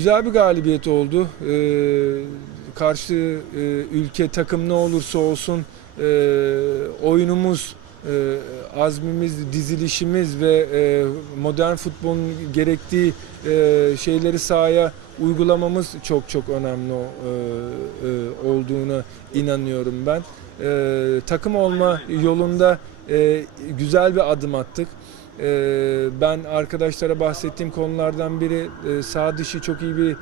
Güzel bir galibiyet oldu. Ee, karşı e, ülke takım ne olursa olsun e, oyunumuz, e, azmimiz, dizilişimiz ve e, modern futbolun gerektiği e, şeyleri sahaya uygulamamız çok çok önemli e, e, inanıyorum ben. E, takım olma yolunda e, güzel bir adım attık. Ee, Ben arkadaşlara bahsettiğim konulardan biri e, sağ dışı çok iyi bir e,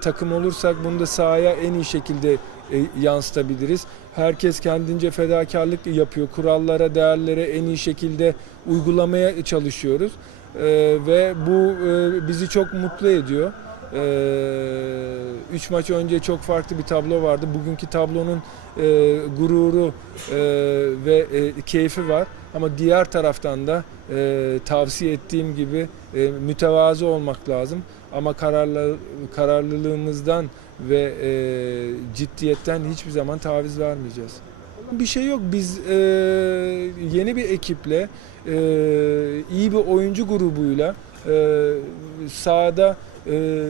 takım olursak bunu da sahaya en iyi şekilde e, yansıtabiliriz. Herkes kendince fedakarlık yapıyor. Kurallara, değerlere en iyi şekilde uygulamaya çalışıyoruz. Ee, Ve bu bizi çok mutlu ediyor. Ee, Üç maç önce çok farklı bir tablo vardı. Bugünkü tablonun e, gururu e, ve e, keyfi var. Ama diğer taraftan da e, tavsiye ettiğim gibi e, mütevazı olmak lazım. Ama kararlı, kararlılığımızdan ve e, ciddiyetten hiçbir zaman taviz vermeyeceğiz. Bir şey yok. Biz e, yeni bir ekiple, e, iyi bir oyuncu grubuyla e, sahada e,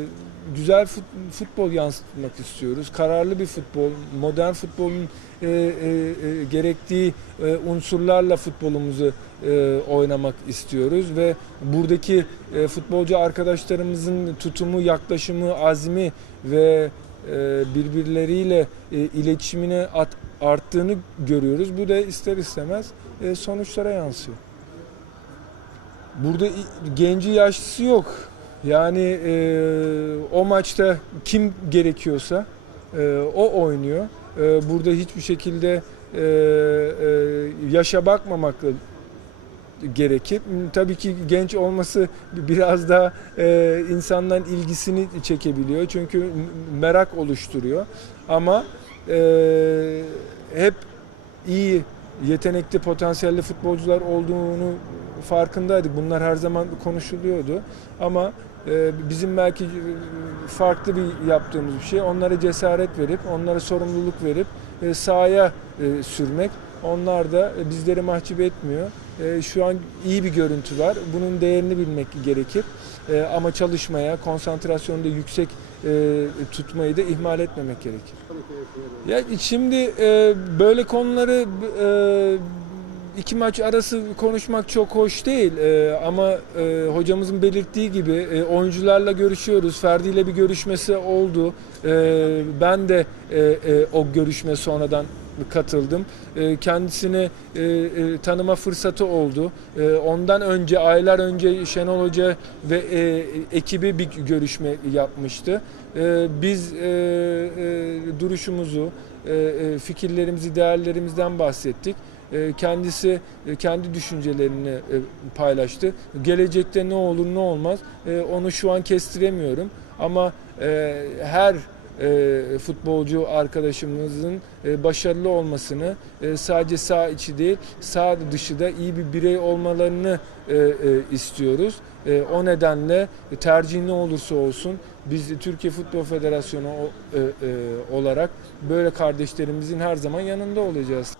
güzel fut- futbol yansıtmak istiyoruz. Kararlı bir futbol, modern futbolun e, e, e, gerektiği e, unsurlarla futbolumuzu e, oynamak istiyoruz ve buradaki e, futbolcu arkadaşlarımızın tutumu, yaklaşımı, azmi ve e, birbirleriyle e, iletişimine at- arttığını görüyoruz. Bu da ister istemez e, sonuçlara yansıyor. Burada genci yaşlısı yok. Yani e, o maçta kim gerekiyorsa e, o oynuyor. E, burada hiçbir şekilde e, e, yaşa bakmamakla gerekir. Tabii ki genç olması biraz da e, insanların ilgisini çekebiliyor. Çünkü merak oluşturuyor. Ama e, hep iyi, yetenekli, potansiyelli futbolcular olduğunu farkındaydık. Bunlar her zaman konuşuluyordu. Ama e, bizim belki farklı bir yaptığımız bir şey. Onlara cesaret verip, onlara sorumluluk verip e, sahaya e, sürmek. Onlar da e, bizleri mahcup etmiyor. E, Şu an iyi bir görüntü var. Bunun değerini bilmek gerekir. E, Ama çalışmaya, konsantrasyonu da yüksek tutmayı da ihmal etmemek gerekir. Ya şimdi böyle konuları iki maç arası konuşmak çok hoş değil ama hocamızın belirttiği gibi oyuncularla görüşüyoruz. Ferdi ile bir görüşmesi oldu. Ben de o görüşme sonradan katıldım. E, kendisini e, e, tanıma fırsatı oldu. E, ondan önce aylar önce Şenol Hoca ve e, ekibi bir görüşme yapmıştı. E, biz duruşumuzu, fikirlerimizi, değerlerimizden bahsettik. Kendisi kendi düşüncelerini paylaştı. Gelecekte ne olur ne olmaz onu şu an kestiremiyorum. Ama her e, futbolcu arkadaşımızın e, başarılı olmasını e, sadece sağ içi değil sağ dışı da iyi bir birey olmalarını e, e, istiyoruz. E, o nedenle tercih ne olursa olsun biz Türkiye Futbol Federasyonu e, e, olarak böyle kardeşlerimizin her zaman yanında olacağız.